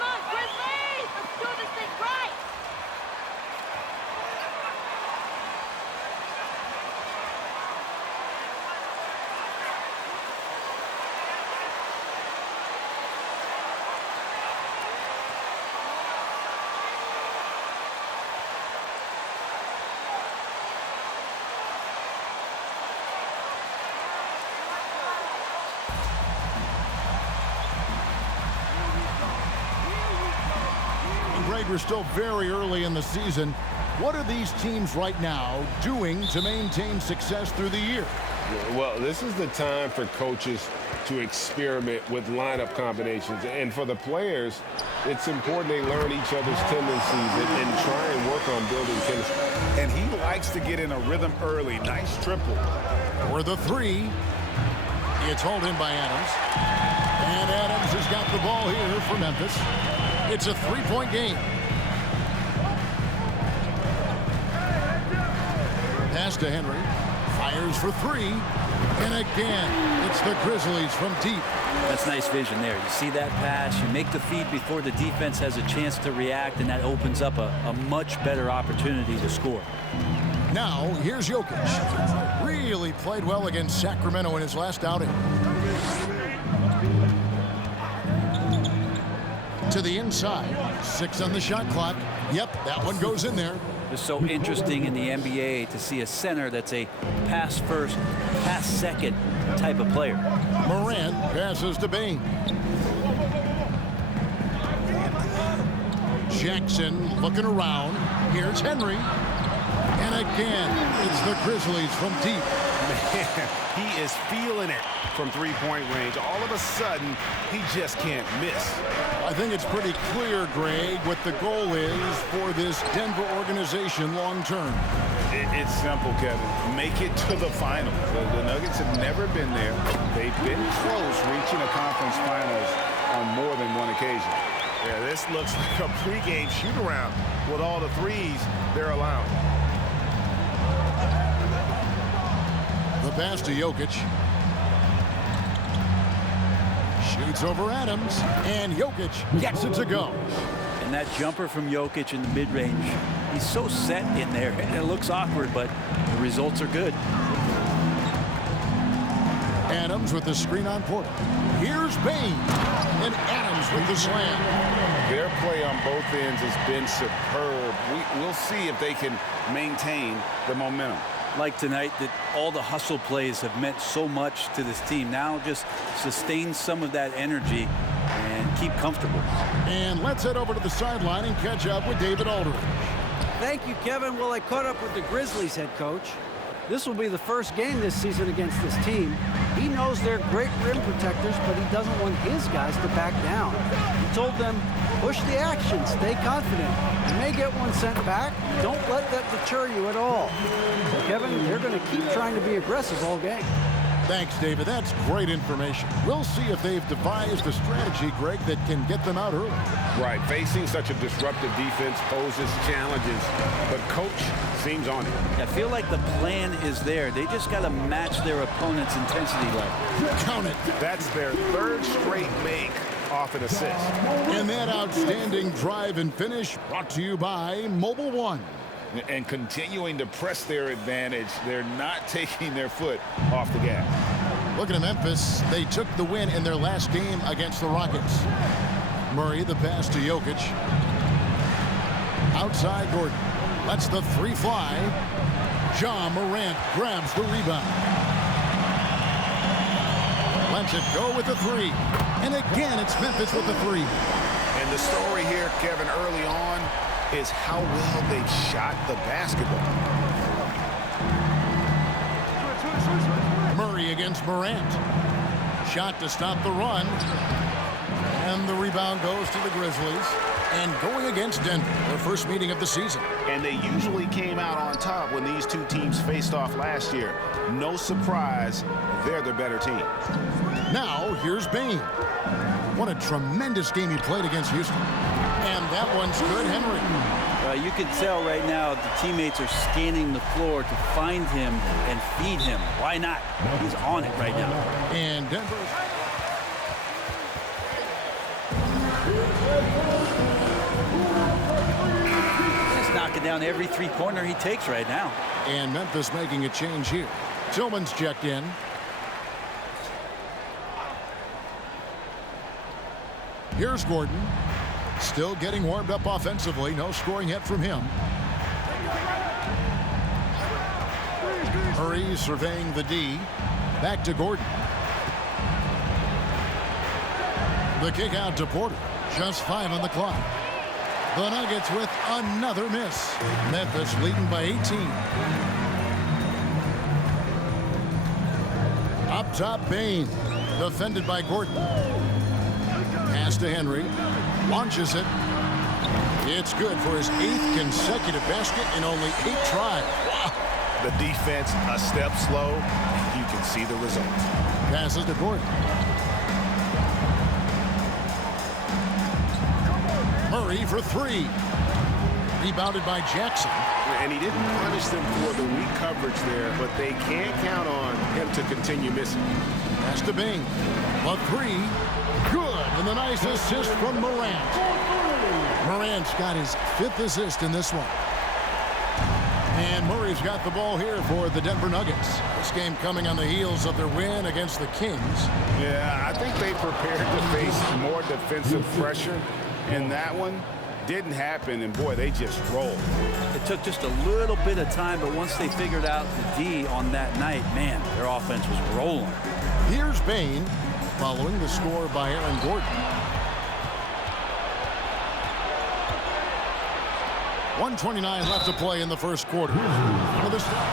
Come on, Grizzlies! Let's do this thing right! Greg, we're still very early in the season. What are these teams right now doing to maintain success through the year? Well, this is the time for coaches to experiment with lineup combinations. And for the players, it's important they learn each other's tendencies and try and work on building chemistry. And he likes to get in a rhythm early. Nice triple. For the three, it's hauled in by Adams. And Adams has got the ball here for Memphis. It's a three-point game. Pass to Henry. Fires for three. And again, it's the Grizzlies from deep. That's nice vision there. You see that pass, you make the feed before the defense has a chance to react, and that opens up a much better opportunity to score. Now, here's Jokic. Really played well against Sacramento in his last outing. To the inside. 6 on the shot clock. Yep, that one goes in there. It's so interesting in the NBA to see a center that's a pass first, pass second type of player. Morant passes to Bain. Jackson looking around. Here's Henry. And again, it's the Grizzlies from deep. Man, he is feeling it from three-point range. All of a sudden, he just can't miss. I think it's pretty clear, Greg, what the goal is for this Denver organization long term. It's simple, Kevin. Make it to the final. The Nuggets have never been there. They've been close reaching a conference finals on more than one occasion. Yeah, this looks like a pregame shoot-around with all the threes they're allowing. The pass to Jokic. Shoots over Adams, and Jokic gets it to go. And that jumper from Jokic in the mid-range, he's so set in there, and it looks awkward, but the results are good. Adams with the screen on Porter. Here's Bain, and Adams with the slam. Their play on both ends has been superb. We'll see if they can maintain the momentum. Like tonight, that all the hustle plays have meant so much to this team. Now just sustain some of that energy and keep comfortable. And let's head over to the sideline and catch up with David Aldridge. Thank you, Kevin. Well, I caught up with the Grizzlies head coach. This will be the first game this season against this team. He knows they're great rim protectors, but he doesn't want his guys to back down. He told them, push the action, stay confident. You may get one sent back. Don't let that deter you at all. So, Kevin, they're going to keep trying to be aggressive all game. Thanks, David. That's great information. We'll see if they've devised a strategy, Greg, that can get them out early. Right, facing such a disruptive defense poses challenges, but coach seems on it. I feel like the plan is there. They just got to match their opponent's intensity level. Count it. That's their third straight make off an assist. And that outstanding drive and finish brought to you by Mobile One. And continuing to press their advantage, they're not taking their foot off the gas. Looking at Memphis, they took the win in their last game against the Rockets. Murray, the pass to Jokic. Outside Gordon. Lets the three fly. John Morant grabs the rebound. Lets it go with the three. And again, it's Memphis with the three. And the story here, Kevin, early on, is how well they've shot the basketball. Murray against Morant. Shot to stop the run. And the rebound goes to the Grizzlies. And going against Denver, their first meeting of the season. And they usually came out on top when these two teams faced off last year. No surprise, they're the better team. Now, here's Bain. What a tremendous game he played against Houston. And that one's good, Henry. You can tell right now the teammates are scanning the floor to find him and feed him. Why not? He's on it right now. And Denver. Just knocking down every three-pointer he takes right now. And Memphis making a change here. Tillman's checked in. Here's Gordon. Still getting warmed up offensively. No scoring yet from him. Murray surveying the D. Back to Gordon. The kick out to Porter. Just 5 on the clock. The Nuggets with another miss. Memphis leading by 18. Up top, Bain. Defended by Gordon. Pass to Henry. Launches it. It's good for his 8th consecutive basket in only 8 tries. Wow. The defense a step slow. You can see the results. Passes to Gordon. Murray for 3. Rebounded by Jackson. And he didn't punish them for the weak coverage there, but they can't count on him to continue missing. Pass to Bain. A 3. Good. And the nice assist from Morant. Morant's got his 5th assist in this one. And Murray's got the ball here for the Denver Nuggets. This game coming on the heels of their win against the Kings. Yeah, I think they prepared to face more defensive pressure, and that one didn't happen, and boy, they just rolled. It took just a little bit of time, but once they figured out the D on that night, man, their offense was rolling. Here's Bain following the score by Aaron Gordon. 1:29 left to play in the first quarter. For the start.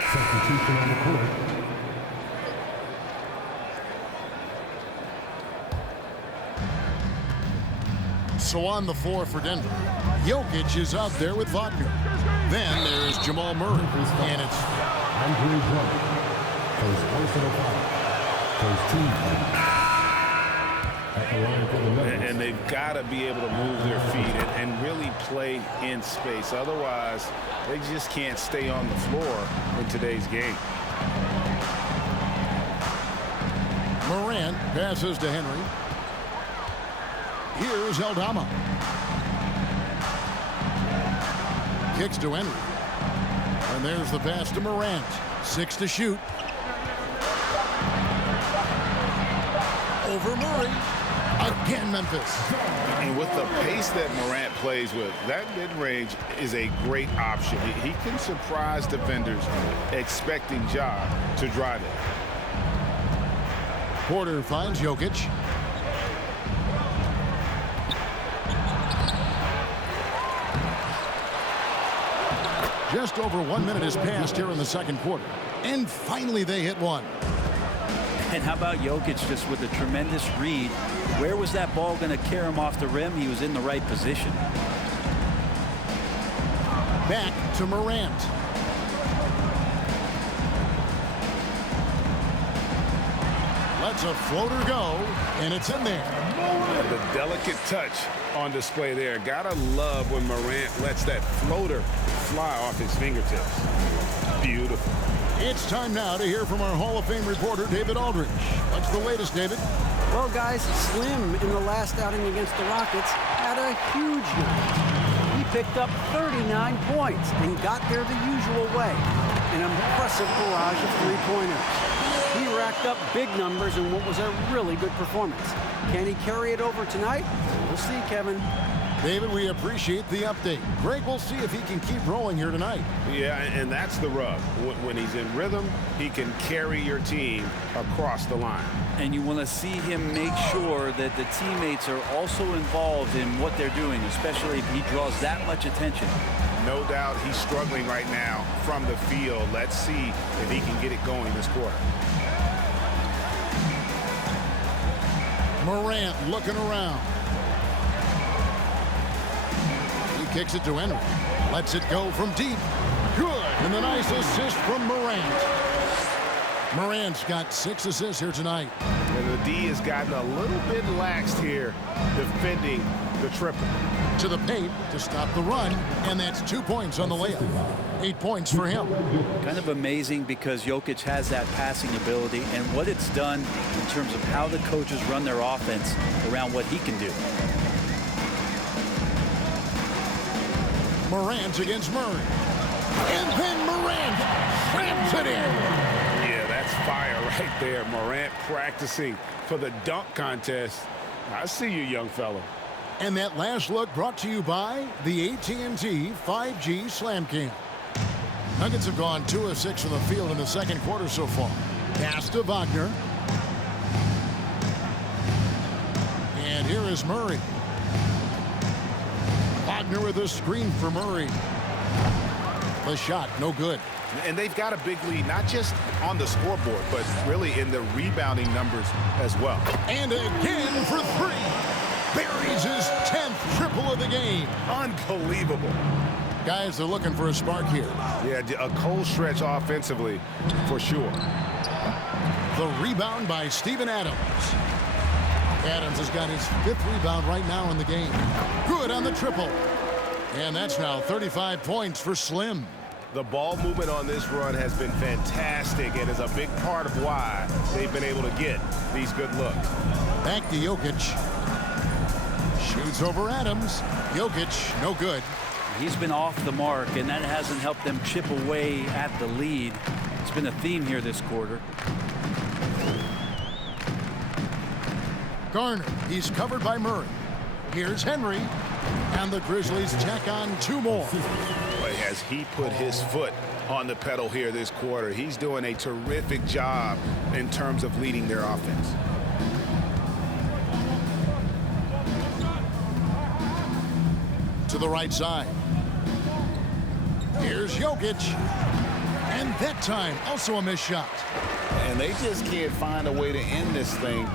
Substitution on the court. So on the floor for Denver, Jokic is out there with Wagner. Then there's Jamal Murray, and it's Andre Drummond. First personal foul. First team foul. At the line for the Nuggets. And they've got to be able to move their feet and really play in space. Otherwise, they just can't stay on the floor in today's game. Morant passes to Henry. Here's Aldama. Kicks to Henry. And there's the pass to Morant. 6 to shoot. Over Murray. Again, Memphis. And with the pace that Morant plays with, that mid-range is a great option. He can surprise defenders expecting Ja to drive it. Porter finds Jokic. Just over 1 minute has passed here in the second quarter. And finally they hit one. And how about Jokic just with a tremendous read? Where was that ball going to carry him off the rim? He was in the right position. Back to Morant. Lets a floater go, and it's in there. The delicate touch on display there. Gotta love when Morant lets that floater fly off his fingertips. Beautiful. It's time now to hear from our Hall of Fame reporter, David Aldridge. What's the latest, David? Well, guys, Slim in the last outing against the Rockets had a huge night. He picked up 39 points and got there the usual way. An impressive barrage of three-pointers. He racked up big numbers in what was a really good performance. Can he carry it over tonight? We'll see, Kevin. David, we appreciate the update. Greg, we'll see if he can keep rolling here tonight. Yeah, and that's the rub. When he's in rhythm, he can carry your team across the line. And you want to see him make sure that the teammates are also involved in what they're doing, especially if he draws that much attention. No doubt he's struggling right now from the field. Let's see if he can get it going this quarter. Morant looking around. He kicks it to Henry. Lets it go from deep. Good. And the nice assist from Morant. Morant's got 6 assists here tonight. And the D has gotten a little bit laxed here defending the triple. To the paint to stop the run, and that's 2 points on the layup. 8 points for him. Kind of amazing because Jokic has that passing ability and what it's done in terms of how the coaches run their offense around what he can do. Morant against Murray. And then Morant slams it in. Yeah, that's fire right there. Morant practicing for the dunk contest. I see you, young fella. And that last look brought to you by the AT&T 5G Slam Cam. Nuggets have gone 2 of 6 from the field in the second quarter so far. Pass to Wagner. And here is Murray. Wagner with a screen for Murray. The shot, no good. And they've got a big lead, not just on the scoreboard, but really in the rebounding numbers as well. And again for 3. Buries his 10th triple of the game. Unbelievable. Guys are looking for a spark here. Yeah, a cold stretch offensively for sure. The rebound by Steven Adams. Adams has got his 5th rebound right now in the game. Good on the triple. And that's now 35 points for Slim. The ball movement on this run has been fantastic and is a big part of why they've been able to get these good looks. Back to Jokic. Shoots over Adams. Jokic, no good. He's been off the mark, and that hasn't helped them chip away at the lead. It's been a theme here this quarter. Garner, he's covered by Murray. Here's Henry. And the Grizzlies tack on 2 more. But has he put his foot on the pedal here this quarter? He's doing a terrific job in terms of leading their offense. To the right side. Here's Jokic. And that time, also a missed shot. And they just can't find a way to end this thing.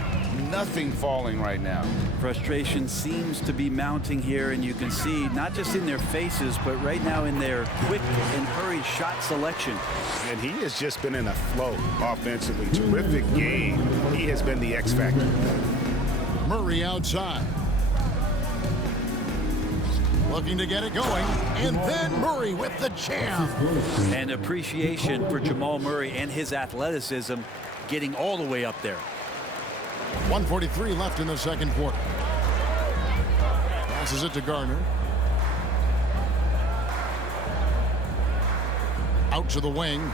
Nothing falling right now. Frustration seems to be mounting here, and you can see not just in their faces, but right now in their quick and hurried shot selection. And he has just been in a flow offensively. Terrific game. He has been the X factor. Murray outside. Looking to get it going. And then Murray with the jam. And appreciation for Jamal Murray and his athleticism getting all the way up there. 1:43 left in the second quarter. Passes it to Garner. Out to the wing.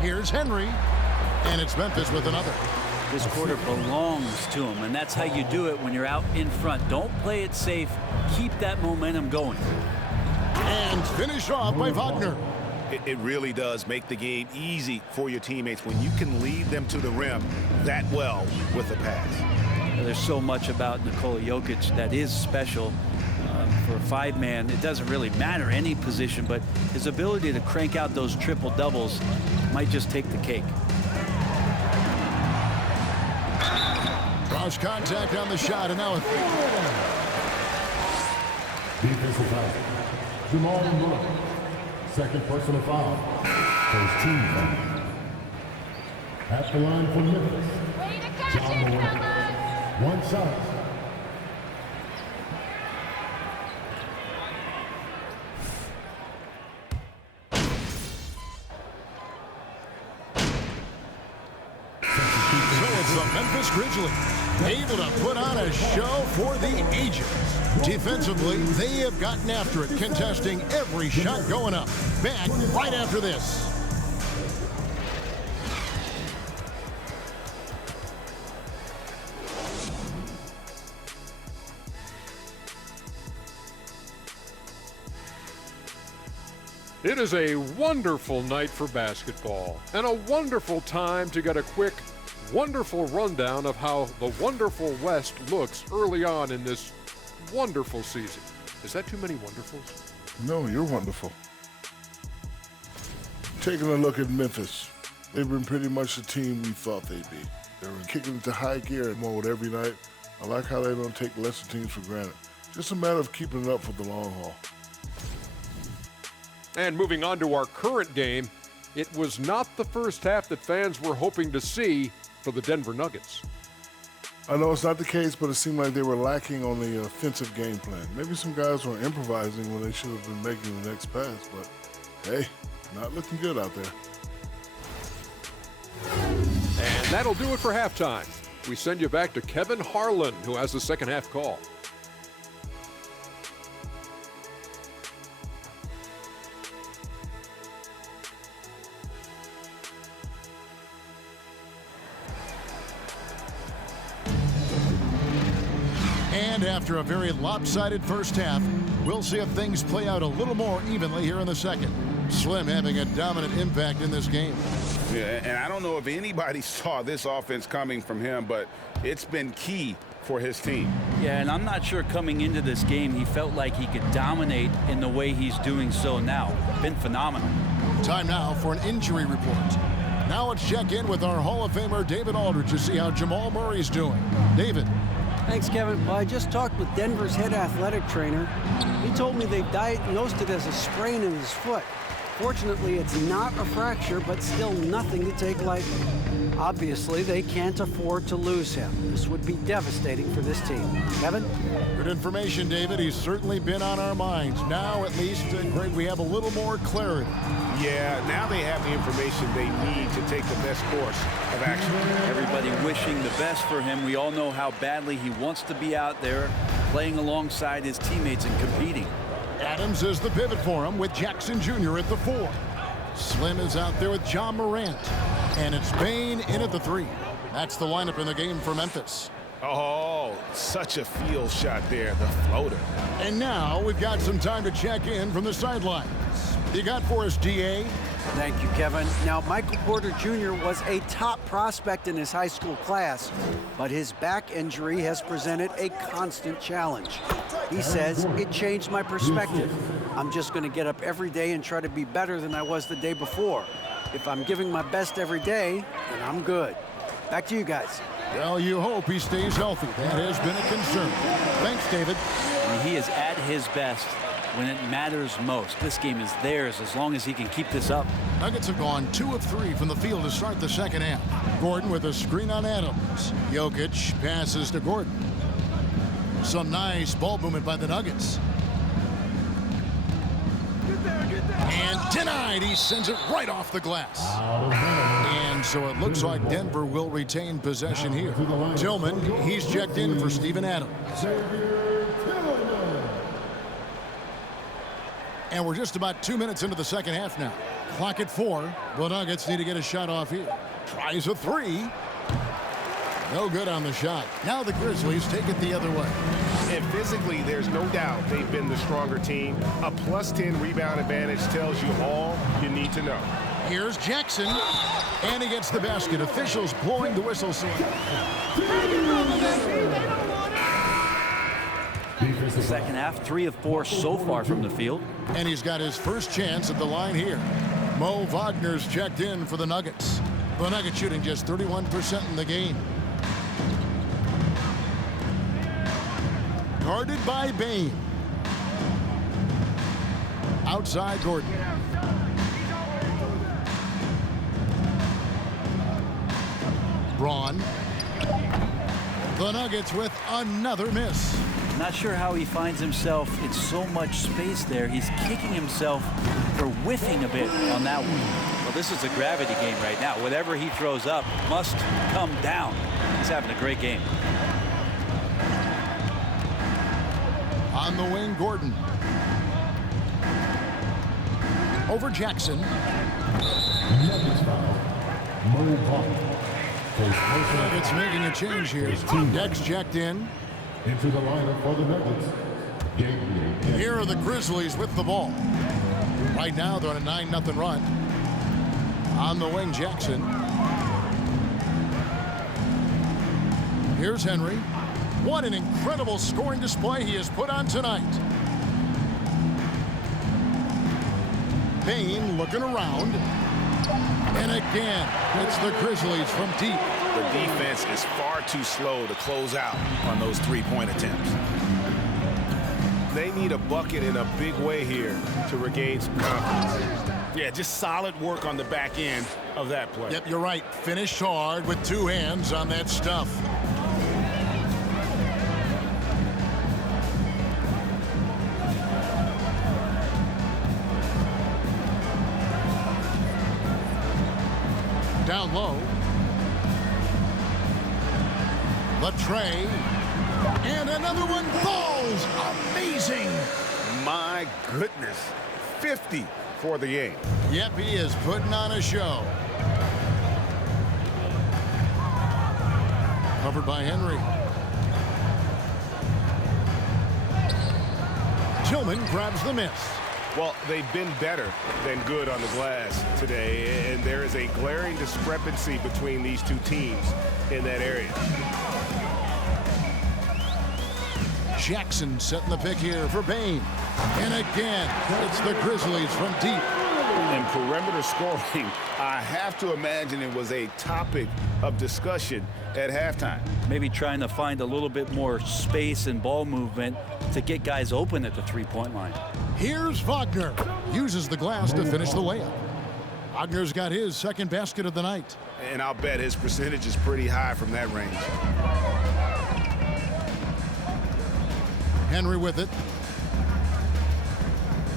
Here's Henry. And it's Memphis with another. This quarter belongs to him, and that's how you do it when you're out in front. Don't play it safe. Keep that momentum going. And finished off by Wagner. It really does make the game easy for your teammates when you can lead them to the rim that well with a pass. There's so much about Nikola Jokic that is special. For a 5-man, it doesn't really matter any position, but his ability to crank out those triple doubles might just take the cake. Cross contact on the shot, and now Defensive foul. Jamal Murray. Second personal foul. First team foul. At the line for Memphis. Way to catch John it, Morant. fellas! One shot. So it's the Memphis Grizzlies, able to put on a show for the ages. Defensively, they have gotten after it, contesting every shot going up. Back right after this. It is a wonderful night for basketball and a wonderful time to get a quick, wonderful rundown of how the wonderful West looks early on in this wonderful season. Is that too many wonderfuls? No, you're wonderful. Taking a look at Memphis, they've been pretty much the team we thought they'd be. They're kicking into high gear mode every night. I like how they don't take lesser teams for granted. Just a matter of keeping it up for the long haul. And moving on to our current game, it was not the first half that fans were hoping to see for the Denver Nuggets. I know it's not the case, but it seemed like they were lacking on the offensive game plan. Maybe some guys were improvising when they should have been making the next pass, but hey, not looking good out there. And that'll do it for halftime. We send you back to Kevin Harlan, who has the second half call. And after a very lopsided first half, we'll see if things play out a little more evenly here in the second. Slim having a dominant impact in this game. Yeah, and I don't know if anybody saw this offense coming from him, but it's been key for his team. Yeah, and I'm not sure coming into this game he felt like he could dominate in the way he's doing so now. Been phenomenal. Time now for an injury report. Now let's check in with our Hall of Famer David Aldridge to see how Jamal Murray's doing. David. Thanks, Kevin. Well, I just talked with Denver's head athletic trainer. He told me they've diagnosed it as a sprain in his foot. Fortunately, it's not a fracture, but still nothing to take lightly. Obviously, they can't afford to lose him. This would be devastating for this team. Kevin? Good information, David. He's certainly been on our minds. Now, at least, Greg, we have a little more clarity. Yeah, now they have the information they need to take the best course of action. Everybody wishing the best for him. We all know how badly he wants to be out there playing alongside his teammates and competing. Adams is the pivot for him with Jackson Jr. at the 4. Slim is out there with John Morant. And it's Bane in at the 3. That's the lineup in the game for Memphis. Oh, such a field shot there, the floater. And now we've got some time to check in from the sidelines. You got for us, DA? Thank you, Kevin. Now, Michael Porter Jr. was a top prospect in his high school class, but his back injury has presented a constant challenge. He says, it changed my perspective. I'm just going to get up every day and try to be better than I was the day before. If I'm giving my best every day, then I'm good. Back to you guys. Well, you hope he stays healthy. That has been a concern. Thanks, David. And he is at his best when it matters most. This game is theirs as long as he can keep this up. Nuggets have gone 2 of 3 from the field to start the second half. Gordon with a screen on Adams. Jokic passes to Gordon. Some nice ball movement by the Nuggets. And denied. He sends it right off the glass. And so it looks like Denver will retain possession here. Tillman, he's checked in for Steven Adams. And we're just about 2 minutes into the second half now. Clock at 4. The Nuggets need to get a shot off here. Tries a 3. No good on the shot. Now the Grizzlies take it the other way. And physically, there's no doubt they've been the stronger team. A +10 rebound advantage tells you all you need to know. Here's Jackson, and he gets the basket. Officials blowing the whistle. Second half, 3 of 4 so far from the field. And he's got his first chance at the line here. Mo Wagner's checked in for the Nuggets. The Nuggets shooting just 31% in the game. Guarded by Bane. Outside Gordon. Braun. The Nuggets with another miss. Not sure how he finds himself in so much space there. He's kicking himself for whiffing a bit on that one. Well, this is a gravity game right now. Whatever he throws up must come down. He's having a great game. On the wing, Gordon. Over Jackson. It's making a change here. Dex checked in. Into the lineup for the Nuggets. Here are the Grizzlies with the ball. Right now they're on a 9-0 run. On the wing, Jackson. Here's Henry. What an incredible scoring display he has put on tonight. Bane looking around. And again, it's the Grizzlies from deep. The defense is far too slow to close out on those three-point attempts. They need a bucket in a big way here to regain some confidence. Yeah, just solid work on the back end of that play. Yep, you're right. Finished hard with 2 hands on that stuff. Down low. The tray. And another one falls. Amazing. My goodness. 50 for the game. Yep, he is putting on a show. Covered by Henry. Tillman grabs the miss. Well, they've been better than good on the glass today, and there is a glaring discrepancy between these two teams in that area. Jackson setting the pick here for Bain. And again, it's the Grizzlies from deep. And perimeter scoring, I have to imagine it was a topic of discussion at halftime. Maybe trying to find a little bit more space and ball movement to get guys open at the three-point line. Here's Wagner. Uses the glass to finish the layup. Wagner's got his second basket of the night. And I'll bet his percentage is pretty high from that range. Henry with it.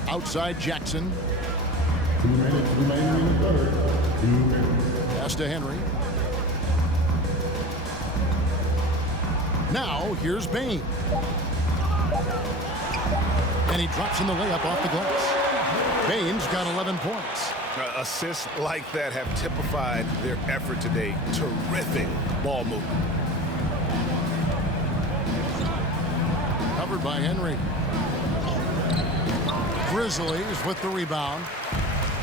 Outside Jackson. 2 minutes remaining in the third. 2 minutes. Pass to Henry. Now here's Bain. And he drops in the layup off the glass. Bain's got 11 points. Assists like that have typified their effort today. Terrific ball movement. Covered by Henry. Grizzlies with the rebound.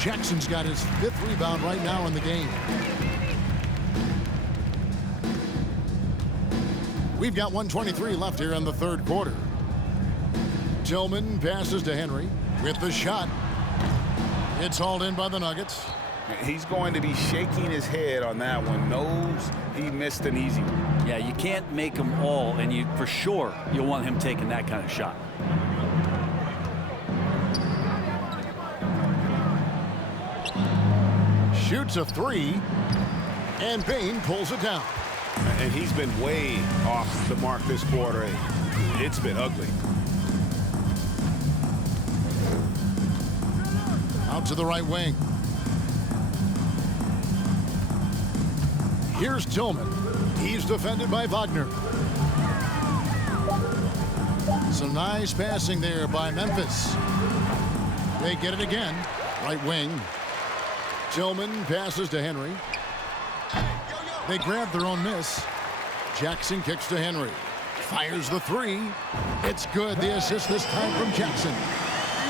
Jackson's got his 5th rebound right now in the game. We've got 1:23 left here in the third quarter. Tillman passes to Henry with the shot. It's hauled in by the Nuggets. He's going to be shaking his head on that one. Knows he missed an easy one. Yeah, you can't make them all, and you for sure you'll want him taking that kind of shot. Shoots a 3, and Bain pulls it down. And he's been way off the mark this quarter. It's been ugly. Out to the right wing. Here's Tillman. He's defended by Wagner. Some nice passing there by Memphis. They get it again. Right wing. Tillman passes to Henry. They grab their own miss. Jackson kicks to Henry. Fires the 3. It's good. The assist this time from Jackson.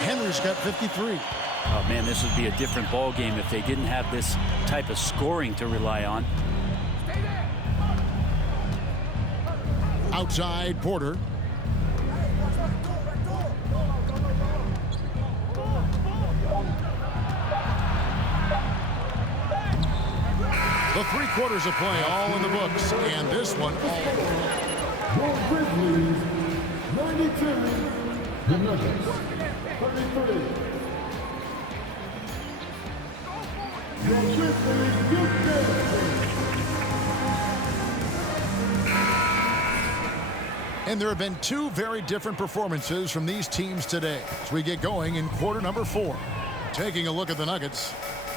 Henry's got 53. Oh, man, this would be a different ball game if they didn't have this type of scoring to rely on. Outside Porter. The 3 quarters of play all in the books, and this one all. Your Grizzlies, 92. The Nuggets, 33. Your Grizzlies, Houston. And there have been 2 very different performances from these teams today as we get going in quarter number 4. Taking a look at the Nuggets,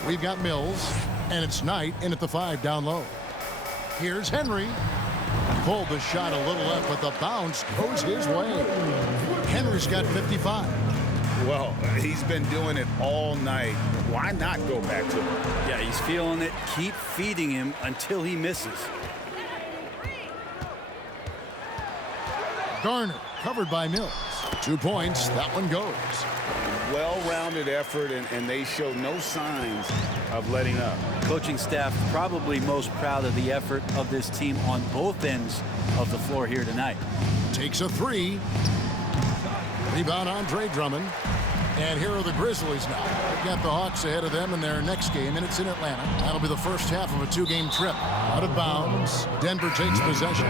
we've got Mills, and it's Knight in at the 5 down low. Here's Henry. Pulled the shot a little left, but the bounce goes his way. Henry's got 55. Well, he's been doing it all night. Why not go back to it? Yeah, he's feeling it. Keep feeding him until he misses. Garner covered by Mills. 2 points. That one goes. Well-rounded effort, and they show no signs of letting up. Coaching staff probably most proud of the effort of this team on both ends of the floor here tonight. Takes a 3. Rebound Andre Drummond. And here are the Grizzlies now. They've got the Hawks ahead of them in their next game, and it's in Atlanta. That'll be the first half of a 2-game trip. Out of bounds. Denver takes possession.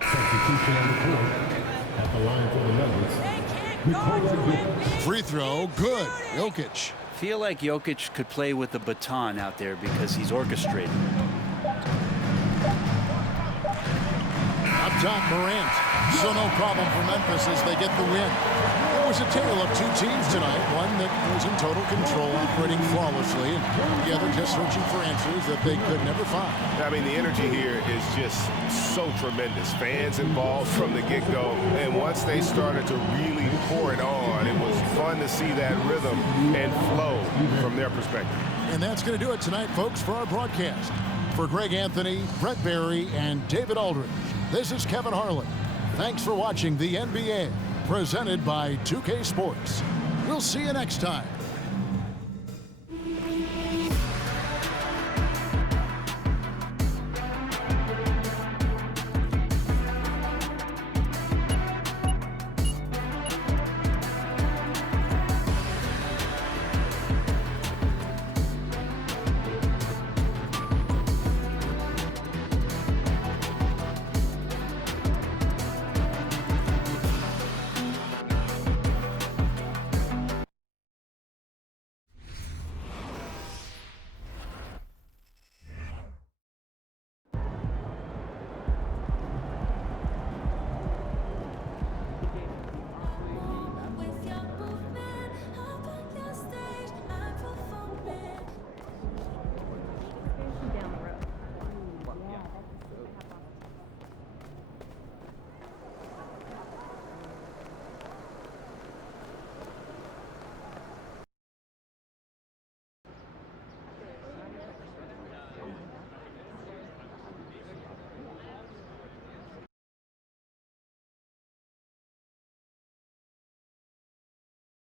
Substitution on the court. At the line for the Nuggets. Free throw, good. Jokic. Feel like Jokic could play with the baton out there because he's orchestrated. Up top, Morant. So no problem for Memphis as they get the win. was a tale of two teams tonight. One that was in total control, operating flawlessly, and the other just searching for answers that they could never find. I mean, the energy here is just so tremendous. Fans involved from the get-go, and once they started to really pour it on, it was fun to see that rhythm and flow from their perspective. And that's going to do it tonight, folks, for our broadcast. For Greg Anthony, Brett Barry, and David Aldridge, this is Kevin Harlan. Thanks for watching the NBA, presented by 2K Sports. We'll see you next time.